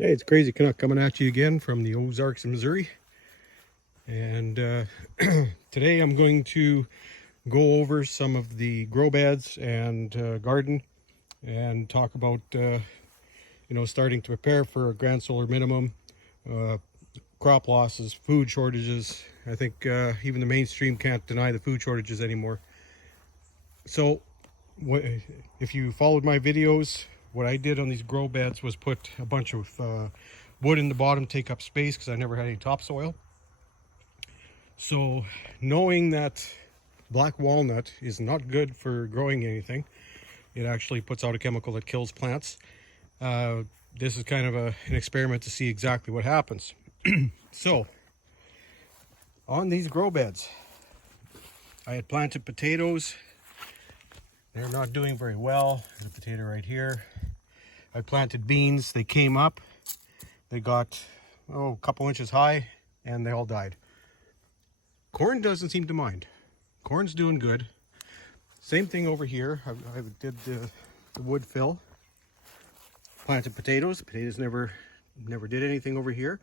Hey, it's Crazy Canuck coming at you again from the Ozarks of Missouri. And today I'm going to go over some of the grow beds and garden and talk about, starting to prepare for a grand solar minimum, crop losses, food shortages. I think even the mainstream can't deny the food shortages anymore. So if you followed my videos, what I did on these grow beds was put a bunch of wood in the bottom, take up space because I never had any topsoil. So knowing that black walnut is not good for growing anything, it actually puts out a chemical that kills plants. This is kind of an experiment to see exactly what happens. So on these grow beds, I had planted potatoes. They're not doing very well. There's a potato right here. I planted beans. They came up. They got a couple inches high and they all died. Corn doesn't seem to mind. Corn's doing good. Same thing over here. I did the wood fill. Planted potatoes. Potatoes never did anything over here.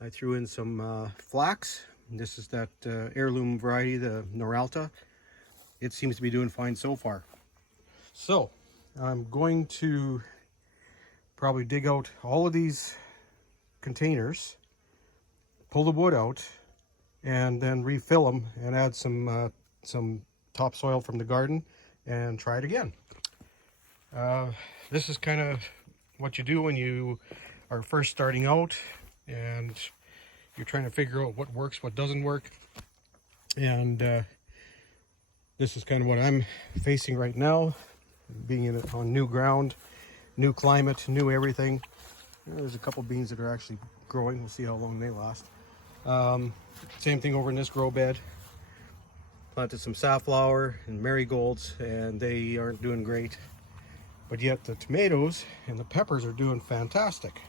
I threw in some flax. This is that heirloom variety, the Noralta. It seems to be doing fine so far. So I'm going to probably dig out all of these containers, pull the wood out, and then refill them and add some topsoil from the garden and try it again. This is kind of what you do when you are first starting out and you're trying to figure out what works, what doesn't work. And this is kind of what I'm facing right now, being on new ground, new climate, new everything. There's a couple beans that are actually growing. We'll see how long they last. Same thing over in this grow bed. Planted some safflower and marigolds, and they aren't doing great. But yet the tomatoes and the peppers are doing fantastic.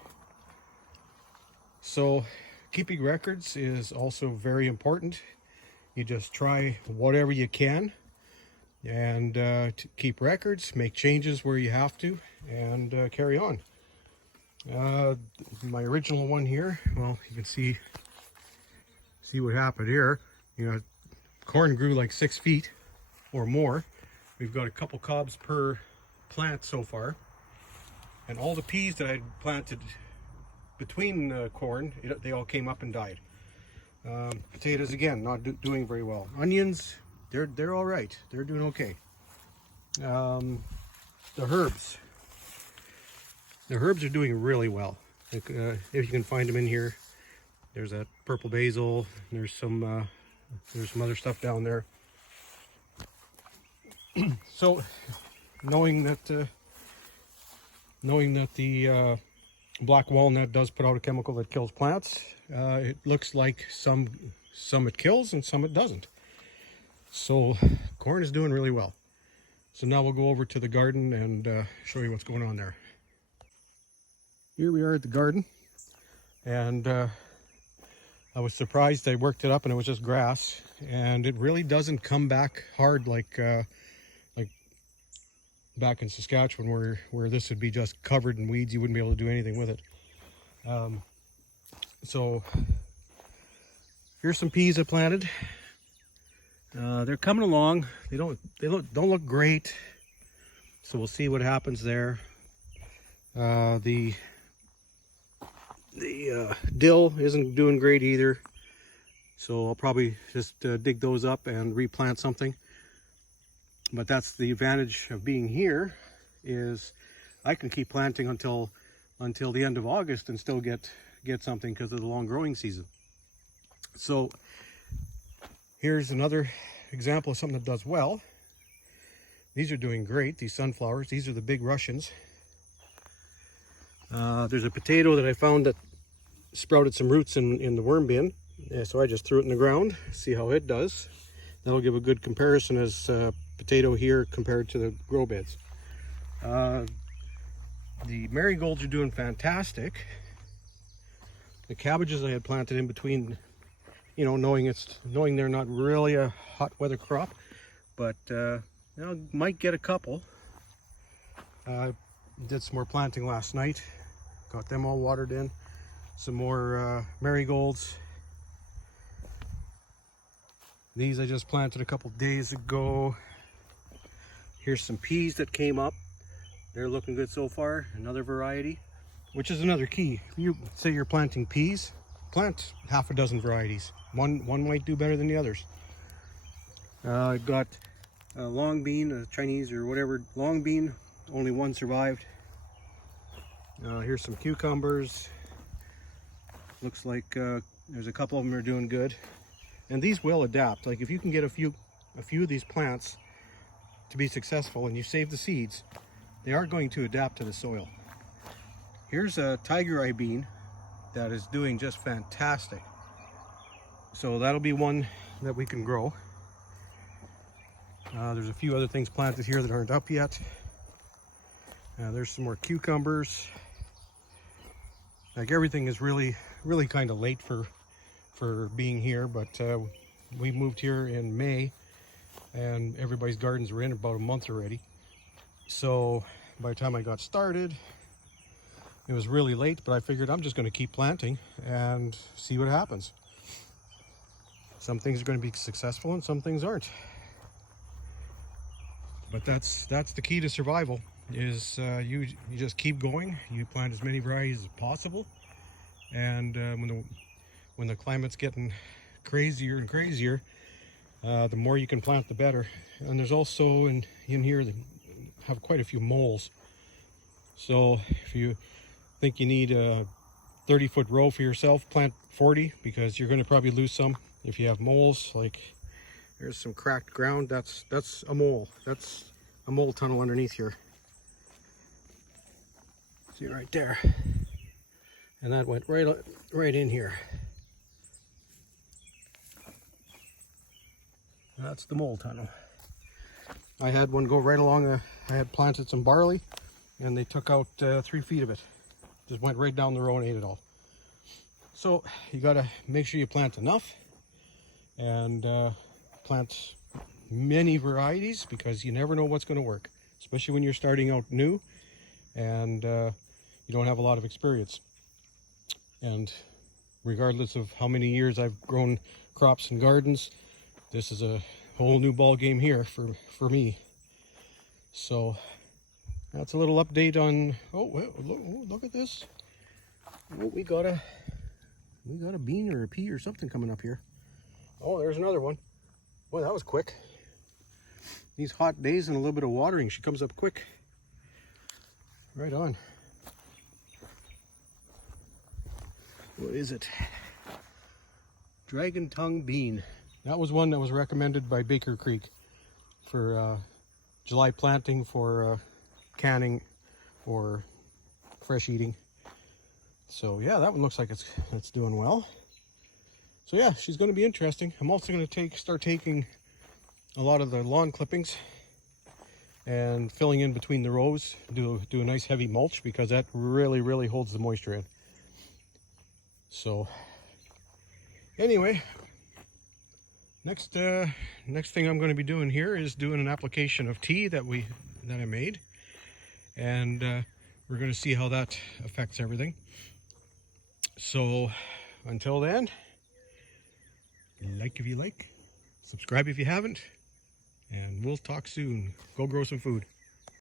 So keeping records is also very important. You just try whatever you can and to keep records, make changes where you have to, and carry on. My original one here, well, you can see what happened here. Corn grew like 6 feet or more. We've got a couple cobs per plant so far, and all the peas that I planted between the corn, they all came up and died. Potatoes again, not doing very well. Onions, they're all right. They're doing okay. The herbs are doing really well. If you can find them in here, there's that purple basil. There's some other stuff down there. So, knowing that the black walnut does put out a chemical that kills plants, it looks like some it kills and some it doesn't. So, corn is doing really well. So now we'll go over to the garden and show you what's going on there. Here we are at the garden, and I was surprised. I worked it up and it was just grass, and it really doesn't come back hard like back in Saskatchewan where this would be just covered in weeds. You wouldn't be able to do anything with it. So here's some peas I planted. They're coming along. They don't look great, so we'll see what happens there. The dill isn't doing great either, so I'll probably just dig those up and replant something. But that's the advantage of being here, is I can keep planting until the end of August and still get something because of the long growing season. So here's another example of something that does well. These are doing great, these sunflowers. These are the big Russians. There's a potato that I found that sprouted some roots in the worm bin, so I just threw it in the ground, see how it does. That'll give a good comparison as potato here compared to the grow beds. The marigolds are doing fantastic. The cabbages I had planted in between, knowing they're not really a hot weather crop, but might get a couple. Did some more planting last night. Got them all watered in. Some more marigolds. These I just planted a couple days ago. Here's some peas that came up. They're looking good so far. Another variety, which is another key. If you say you're planting peas, plant half a dozen varieties. One might do better than the others. I got a long bean, a Chinese or whatever long bean. Only one survived. Here's some cucumbers. Looks like there's a couple of them are doing good. And these will adapt. Like if you can get a few of these plants to be successful and you save the seeds, they are going to adapt to the soil. Here's a tiger eye bean that is doing just fantastic. So that'll be one that we can grow. There's a few other things planted here that aren't up yet. There's some more cucumbers. Like everything is really kind of late for being here, but we moved here in May and everybody's gardens were in about a month already. So by the time I got started, it was really late, but I figured I'm just going to keep planting and see what happens. Some things are going to be successful and some things aren't. But that's the key to survival, is you just keep going. You plant as many varieties as possible, and when the climate's getting crazier and crazier, the more you can plant, the better. And there's also in here they have quite a few moles. So if you think you need a 30-foot row for yourself, plant 40, because you're going to probably lose some if you have moles. Like there's some cracked ground. That's a mole. That's a mole tunnel underneath here. See right there. And that went right in here. That's the mole tunnel. I had one go right along. I had planted some barley, and they took out 3 feet of it. Just went right down the row and ate it all. So you got to make sure you plant enough, and plant many varieties, because you never know what's going to work, especially when you're starting out new and you don't have a lot of experience. And regardless of how many years I've grown crops and gardens, this is a whole new ball game here for me. So that's a little update on. Look at this. Oh, we got a bean or a pea or something coming up here. Oh, there's another one. Boy, that was quick. These hot days and a little bit of watering, she comes up quick. Right on. What is it? Dragon tongue bean. That was one that was recommended by Baker Creek for July planting, for canning, or fresh eating. So yeah, that one looks like it's doing well. So yeah, she's going to be interesting. I'm also going to start taking a lot of the lawn clippings and filling in between the rows. Do a nice heavy mulch, because that really holds the moisture in. So anyway, next thing I'm going to be doing here is doing an application of tea that I made, and we're going to see how that affects everything. So until then, like if you like, subscribe if you haven't, and we'll talk soon. Go grow some food.